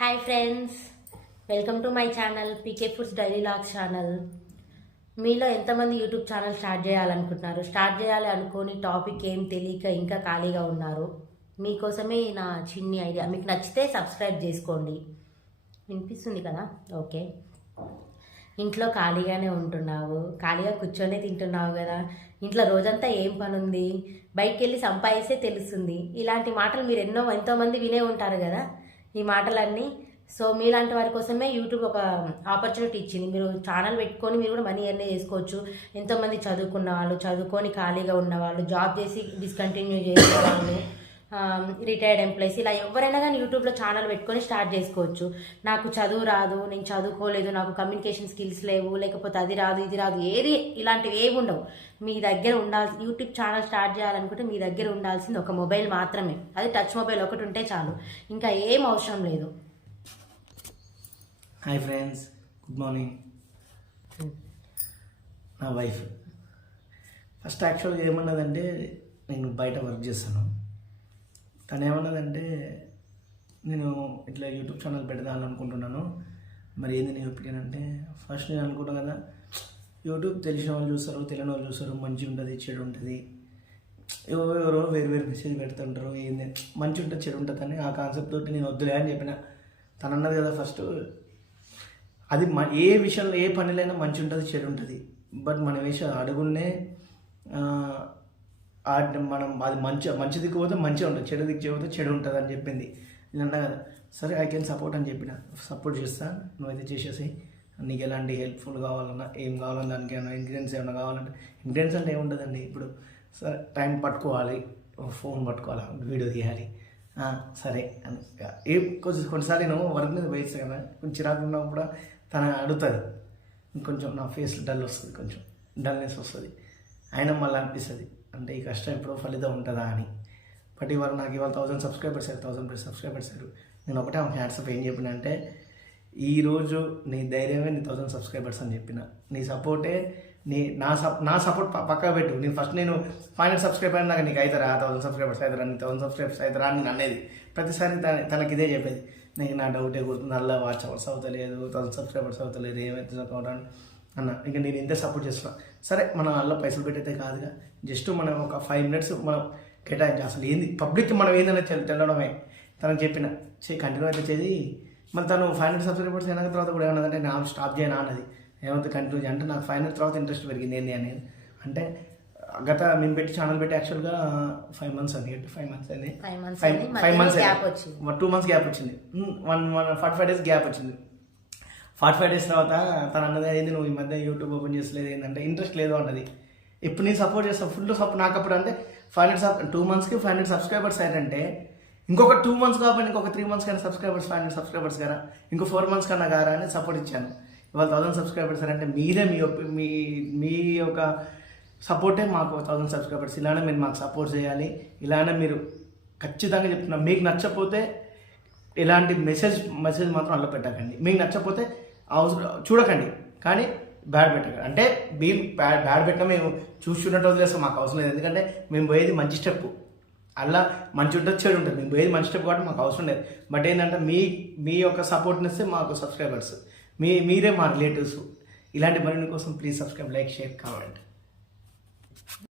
Hi friends, welcome to my channel P K foods daily logs channel. మీలో ఎంతమంది YouTube channel start చేయాలనుకుంటున్నారు? Start చేయాలి అనుకోని టాపిక్ ఏం తెలియక ఇంకా ఖాళీగా ఉన్నారు. మీకోసమే నా చిన్ని ఐడియా. మీకు నచ్చితే సబ్స్క్రైబ్ చేసుకోండి. వినిపిస్తుంది కదా? ఓకే. ఇంట్లో ఖాళీగానే ఉంటున్నావు, ఖాళీగా కూర్చొనే తింటున్నావు కదా, ఇంట్లో రోజంతా ఏం పని ఉంది, బయటికి వెళ్ళి సంపాదిస్తే తెలుస్తుంది. ఇలాంటి మాటలు మీరు ఎంతోమంది వినే ఉంటారు కదా ఈ మాటలన్నీ. సో మీలాంటి వారి కోసమే యూట్యూబ్ ఒక ఆపర్చునిటీ ఇచ్చింది. మీరు ఛానల్ పెట్టుకొని మీరు కూడా మనీ ఎర్న్ చేసుకోవచ్చు. ఎంతోమంది చదువుకున్న వాళ్ళు, చదువుకొని ఖాళీగా ఉన్నవాళ్ళు, జాబ్ చేసి డిస్కంటిన్యూ చేసే వాళ్ళు, రిటైర్డ్ ఎంప్లాయీస్, ఇలా ఎవరైనా కానీ యూట్యూబ్లో ఛానల్ పెట్టుకొని స్టార్ట్ చేసుకోవచ్చు. నాకు చదువు రాదు, నేను చదువుకోలేదు, నాకు కమ్యూనికేషన్ స్కిల్స్ లేవు, లేకపోతే అది రాదు ఇది రాదు, ఏది ఇలాంటివి ఏవి ఉండవు. మీ దగ్గర ఉండాల్సి యూట్యూబ్ ఛానల్ స్టార్ట్ చేయాలనుకుంటే మీ దగ్గర ఉండాల్సింది ఒక మొబైల్ మాత్రమే. అది టచ్ మొబైల్ ఒకటి ఉంటే చాలు, ఇంకా ఏం అవసరం లేదు. Hi friends, good morning. నా వైఫ్ ఫస్ట్ యాక్చువల్గా ఏమన్నదంటే, నేను బయట వర్క్ చేస్తాను. తను ఏమన్నదంటే, నేను ఇట్లా యూట్యూబ్ ఛానల్ పెడదాను అనుకుంటున్నాను, మరి ఏంది నీ ఒపీనియన్ అంటే, ఫస్ట్ నేను అనుకుంటాను కదా, యూట్యూబ్ తెలిసిన వాళ్ళు చూస్తారు, తెలియని వాళ్ళు చూస్తారు, మంచి ఉంటుంది చెడు ఉంటుంది, ఎవరో వేరు వేరు మెసేజ్ పెడుతుంటారు, ఏంది మంచి ఉంటుంది చెడు ఉంటుంది అని ఆ కాన్సెప్ట్ తోటి నేను వద్దులే అని చెప్పిన. తను అన్నది కదా ఫస్ట్, అది ఏ విషయంలో ఏ పనిలైనా మంచి ఉంటుంది చెడు ఉంటుంది, బట్ మనం వేసే అడుగునే మనం అది మంచి దిక్కు పోతే మంచిగా ఉంటుంది, చెడు దిక్కు పోతే చెడు ఉంటుంది అని చెప్పింది. నేను అన్నా కదా, సరే ఐ కెన్ సపోర్ట్ అని చెప్పిన. సపోర్ట్ చేస్తా, నువ్వైతే చేసేసి, నీకు ఎలాంటి హెల్ప్ఫుల్ కావాలన్నా, ఏం కావాలన్నా, దానికి ఏమైనా ఇంగ్రీడియంట్స్ ఏమైనా కావాలంటే, ఇంగ్రీడియంట్స్ అంటే ఏముంటుందండి, ఇప్పుడు సరే టైం పట్టుకోవాలి, ఫోన్ పట్టుకోవాలి, వీడియో తీయాలి, సరే అని కొన్నిసార్లు నేను వర్క్ మీద వేస్తాను కదా, కొంచెం చిరాకు ఉన్నప్పుడు తన అడుగుతుంది, కొంచెం నా ఫేస్ డల్ వస్తుంది, కొంచెం డల్నెస్ వస్తుంది, అయినా మళ్ళీ అనిపిస్తుంది అంటే ఈ కష్టం ఎప్పుడో ఫలితం ఉంటుందా అని. బట్ ఇవాళ నాకు 1000 సబ్స్క్రైబర్స్ అయ్యారు, 1000+ సబ్స్క్రైబర్స్ అయ్యారు. నేను ఒకటే ఆమె హ్యాట్సప్ ఏం చెప్పిన అంటే, ఈరోజు నీ ధైర్యమే నీ 1000 సబ్స్క్రైబర్స్ అని చెప్పిన. నీ సపోర్టే నా సపోర్ట్ పక్కా పెట్టు. నేను ఫస్ట్ నేను 500 సబ్స్క్రైబర్ నాకు నీకు అవుతారా, 1000 సబ్స్క్రైబర్స్ అవుతారా, నీ 1000 సబ్స్క్రైబర్స్ అవుతారా అని నేను అనేది. ప్రతిసారి తనకి ఇదే చెప్పేది, నీకు నా డౌటే గుర్తుంది, అలా వాచ్ అవర్స్ అవుతలేదు, 1000 సబ్స్క్రైబర్స్ అవుతలేదు, ఏమైతే అన్న. ఇంకా నేను ఇంతే సపోర్ట్ చేస్తున్నా. సరే మనం అలా పైసలు పెట్టయితే కాదుగా, జస్ట్ మనం ఒక 5 minutes మనం కేటాయించి అసలు ఏంది పబ్లిక్కి మనం ఏందనే తెలడమే. తనకు చెప్పిన కంటిన్యూ అయితే చేసి, మళ్ళీ తను 500 సబ్స్క్రైబర్స్ అయిన తర్వాత కూడా ఏమన్నదంటే, నా స్టాప్ చేయనా అన్నది. ఏమంటే కంటిన్యూ అంటే నాకు 500 తర్వాత ఇంట్రెస్ట్ పెరిగింది ఏంది అనేది. అంటే మేము పెట్టి ఛానల్ పెట్టి యాక్చువల్గా 5 months అండి, 5 months అయింది, 5 months 2 months గ్యాప్ వచ్చింది, 45 days గ్యాప్ వచ్చింది. 45 days తర్వాత తను అన్నది, అయింది నువ్వు ఈ మధ్య యూట్యూబ్ ఓపెన్ చేసలేదు, ఏంటంటే ఇంట్రెస్ట్ లేదు అన్నది. ఇప్పుడు నేను సపోర్ట్ చేస్తాను, ఫుల్ సపోర్ట్. నాకు అప్పుడు అంటే 2 monthsకి 500 సబ్స్క్రైబర్స్ అయ్యారంటే, ఇంకొక 2 months కాబట్టి ఇంకొక 3 months కన్నా సబ్స్క్రైబర్స్ 500 సబ్స్క్రైబర్స్ కదా, ఇంకో 4 months కన్నా గారా అని సపోర్ట్ ఇచ్చాను. ఇవాళ 1000 సబ్స్క్రైబర్స్ అంటే మీరే మీ యొక్క సపోర్టే మాకు 1000 సబ్స్క్రైబర్స్. ఇలానే మీరు మాకు సపోర్ట్ చేయాలి. ఇలానే మీరు ఖచ్చితంగా చెప్తున్నాం, మీకు నచ్చపోతే ఎలాంటి మెసేజ్ మాత్రం అల్ల పెట్టకండి. మీకు నచ్చపోతే చూడకండి, కానీ బ్యాడ్ పెట్టకండి. అంటే బ్యాడ్ పెట్టినా మేము చూస్తున్నట్టు వదిలేస్తాం, మాకు అవసరం లేదు. ఎందుకంటే మేము పోయేది మంచి స్టెప్, అలా మంచి ఉంటుంది చెడు ఉంటుంది, మేము పోయేది మంచి స్టెప్ కాబట్టి మాకు అవసరం లేదు. బట్ ఏంటంటే మీ యొక్క సపోర్ట్ని ఇస్తే మాకు సబ్స్క్రైబర్స్, మీరే మా రిలేటివ్స్. ఇలాంటి మరిన్ని కోసం please subscribe, like, share, comment.